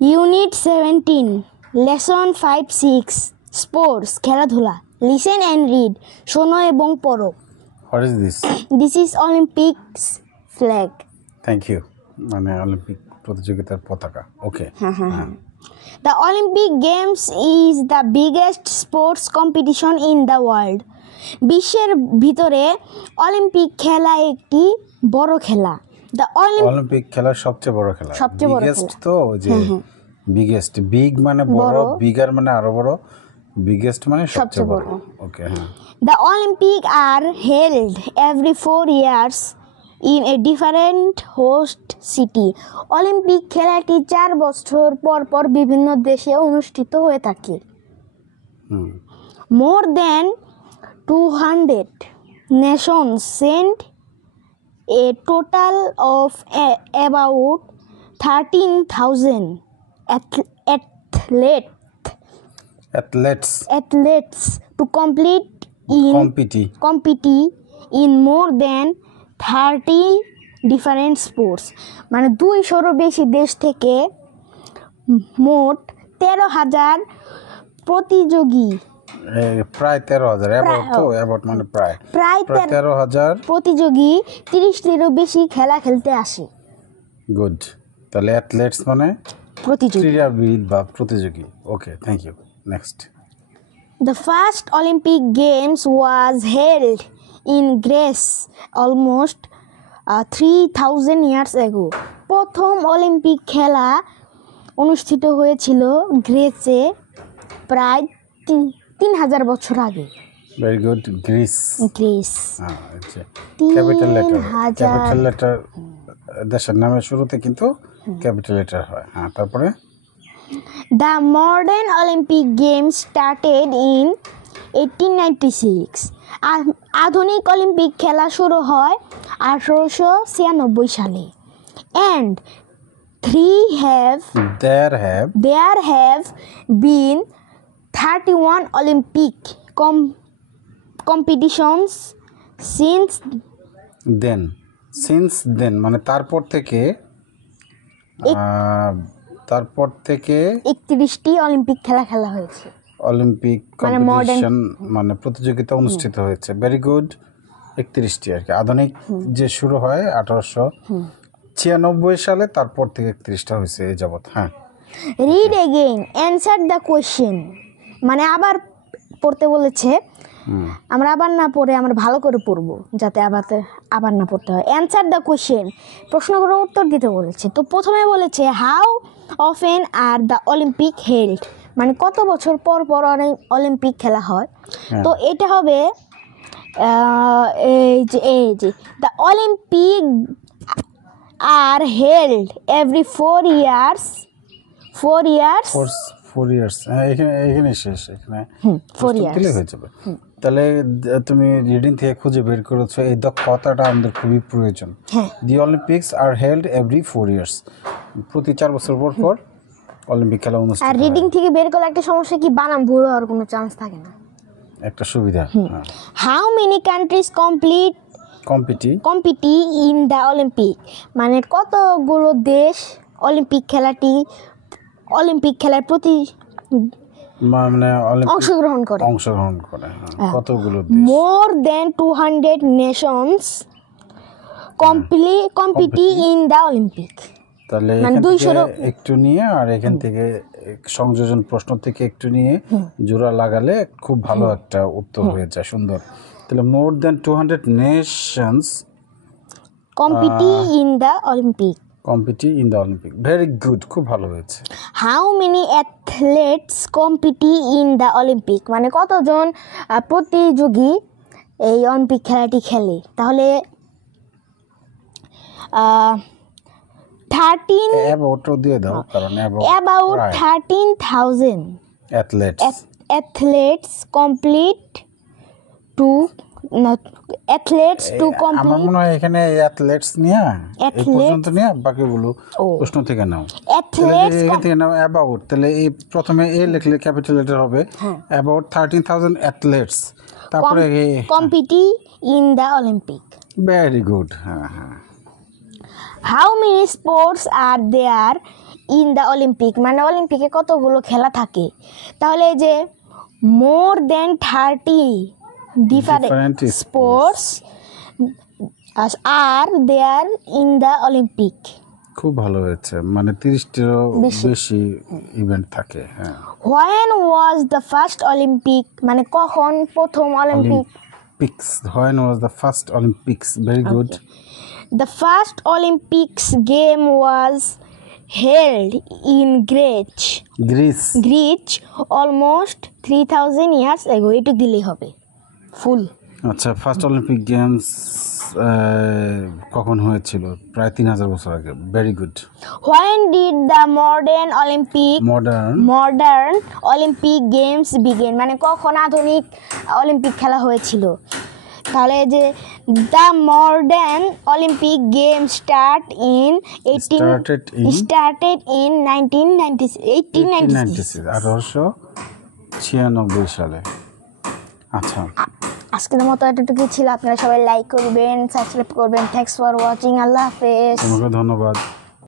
Unit 17, Lesson 5-6, Sports, খেলাধুলা. Listen and read. শোনো এবং পড়ো. What is this? This is Olympics flag. Thank you. মানে অলিম্পিক প্রতিযোগিতার পতাকা। Okay. The Olympic Games is the biggest sports competition in the world. বিশ্বের ভিতরে Olympic খেলা একটি বড় খেলা। The অলিম্পিক খেলার সবচেয়ে বড় খেলা। সবচেয়ে বড় বিগেস্ট তো যে বিগেস্ট, বিগ মানে বড়, বিগার মানে আরো বড়, বিগেস্ট মানে সবচেয়ে বড়। ওকে, হ্যাঁ। The Olympics are held every 4 years in a different host city. Olympic খেলাটি 4 বছর পর পর বিভিন্ন দেশে অনুষ্ঠিত হয়ে থাকে। More than 200 nations sent a total of about 13,000 athletes to compete in more than 30 different sports. মানে 200-এরও বেশি দেশ থেকে মোট 13,000 প্রতিযোগী, প্রায় 13,000, অ্যাবাউট মানে প্রায় 13,000 প্রতিযোগী 30-টিরও বেশি খেলা খেলতে আসে। গুড। তাহলে অ্যাথলেটস মানে প্রতিযোগী, ক্রীড়াবিদ বা প্রতিযোগী। Okay, thank you. Next. The first Olympic Games was held in Greece almost 3,000 years ago. প্রথম অলিম্পিক খেলা অনুষ্ঠিত হয়েছিল গ্রিসে প্রায় 3,000 বছর আগে। Very good. Greece. Capital letter দেশের নামের শুরুতে কিন্তু ক্যাপিটাল লেটার হয়। হ্যাঁ, তারপরে The modern Olympic Games started in 1896. আধুনিক অলিম্পিক খেলা শুরু হয় 1896 সালে। And there have been 31 Olympic competitions since then. মানে তারপর থেকে 31টি অলিম্পিক খেলা হয়েছে। অলিম্পিক কম্পিটিশন মানে প্রতিযোগিতা অনুষ্ঠিত হয়েছে। Very good. 31টি আর কি। আধুনিক যে শুরু হয় 1896 সালে, তারপর থেকে 31টা হয়েছে এই যাবত। হ্যাঁ। Read again, answer the question. মানে আবার পড়তে বলেছে, আমরা আবার না পড়ে আমরা ভালো করে পড়বো যাতে আবার না পড়তে হয়। অ্যানসার দ্য কোয়েশ্চেন, প্রশ্নগুলোর উত্তর দিতে বলেছে। তো প্রথমে বলেছে how often are the Olympic held, মানে কত বছর পর পর অলিম্পিক খেলা হয়। তো এটা হবে এই যে the Olympic are held every 4 years. এখানে শেষ, এখানে 4 years হয়ে যাবে। তাহলে তুমি রিডিং থেকে খুঁজে বের করেছো, এই দক্ষতাটা আমাদের খুবই প্রয়োজন। দি অলিম্পিক্স আর হেল্ড এভরি 4 years, প্রতি 4 বছর পর পর অলিম্পিক খেলা অনুষ্ঠিত হয়। আর রিডিং থেকে বের করলে একটা সমস্যা কি, বানান ভুল হওয়ার কোনো চান্স থাকে না, একটা সুবিধা। How many countries compete in the Olympic, মানে কতগুলো দেশ অলিম্পিক খেলার প্রতি মানে অংশগ্রহণ করে। কতগুলো দেশ? মোর দেন 200 Nations compete in the Olympic. তাহলে একটু নিয়ে আর এখান থেকে সংযোজন প্রশ্ন থেকে একটু নিয়ে জোড়া লাগালে খুব ভালো একটা উত্তর হয়ে যায়। সুন্দর। তাহলে মোর দেন 200 Nations compete in the Olympic. Very good, খুব ভালো হয়েছে। How many athlete's compete in the Olympic, মানে কতজন প্রতিযোগী এই অলিম্পিক খেলাটি খেলে। তাহলে 13,000 athletes আমার মনে হয় এখানে অ্যাথলেটস নিয়ে এই পর্যন্ত নিয়ে বাকিগুলো প্রশ্ন থেকে নাও। এখান থেকে নাও অ্যাবাউট, তাহলে এই প্রথমে এ লিখলে ক্যাপিটাল লেটার হবে। অ্যাবাউট 13,000 অ্যাথলেটস, তারপরে compete in the Olympic. Very good. How many sports are there in the Olympic, মানে অলিম্পিকে কতগুলো খেলা থাকে, তাহলে এই যে more than 30 Different different sports are there in the Olympic. খুব ভালো হয়েছে, মানে 30টিরও বেশি ইভেন্ট থাকে। হ্যাঁ, when was the first Olympic, মানে কখন প্রথম অলিম্পিক। Olympics. When was the first Olympics? Very good. The first Olympics game was held in Greece. Greece almost 3000 years ago. এটুক দিলেই হবে ফুল। আচ্ছা, ফার্স্ট অলিম্পিক গেমস কখন হয়েছিল? প্রায় 3000 বছর আগে। Very good. When did the modern Olympic games begin, মানে কখন আধুনিক অলিম্পিক খেলা হয়েছিল, তাহলে যে the modern Olympic game started in 1896 সালে। আচ্ছা, আজকের মতো এতটুকুই ছিল। আপনারা সবাই লাইক করবেন, সাবস্ক্রাইব করবেন। Thanks for watching. আল্লাহ হাফেজ। তোমাকে ধন্যবাদ।